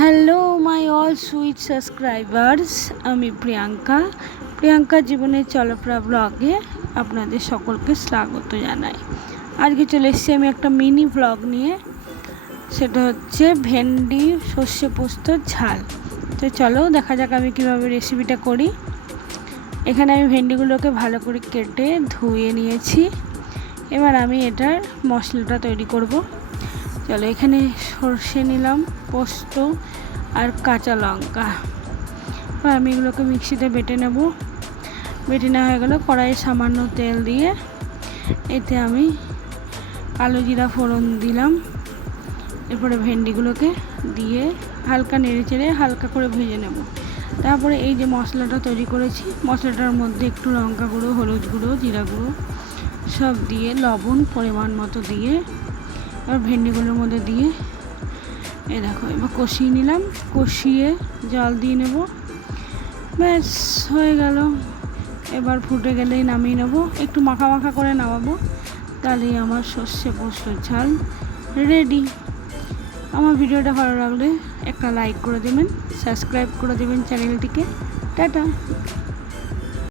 Hello my all sweet subscribers, আমি প্রিয়াঙ্কা জীবনের চলপ্রা ব্লগে আপনাদের সকলকে স্বাগত জানাই। আজকে চলে এসেছি আমি একটা মিনি ব্লগ নিয়ে, সেটা হচ্ছে ভেন্ডি সর্ষে পোস্তর ঝাল। তো চলো দেখা যাক আমি কীভাবে রেসিপিটা করি। এখানে আমি ভেন্ডিগুলোকে ভালো করে কেটে ধুয়ে নিয়েছি। এবার আমি এটার মশলাটা তৈরি করব। চলো, এখানে সর্ষে নিলাম, পোস্ত আর কাঁচা লঙ্কা। এবার আমি এগুলোকে মিক্সিতে বেটে নেব। বেটে নেওয়া হয়ে গেল, কড়াইয়ে সামান্য তেল দিয়ে এতে আমি কালো জিরা ফোড়ন দিলাম। এরপরে ভেন্ডিগুলোকে দিয়ে হালকা নেড়ে চেড়ে হালকা করে ভেজে নেব। তারপরে এই যে মশলাটা তৈরি করেছি, মশলাটার মধ্যে একটু লঙ্কা গুঁড়ো, হলুদ গুঁড়ো, জিরা গুঁড়ো সব দিয়ে, লবণ পরিমাণ মতো দিয়ে এবার ভেন্ডিগুলোর মধ্যে দিয়ে দেখো এবার কষিয়ে নিলাম। কষিয়ে জল দিয়ে নেব। ব্যাস হয়ে গেল। এবার ফুটে গেলেই নামিয়ে নেব। একটু মাখা মাখা করে নামাবো, তাহলেই আমার সর্ষে পোস্তর ঝাল রেডি। আমার ভিডিওটা ভালো লাগলে একটা লাইক করে দেবেন, সাবস্ক্রাইব করে দেবেন চ্যানেলটিকে। টাটা।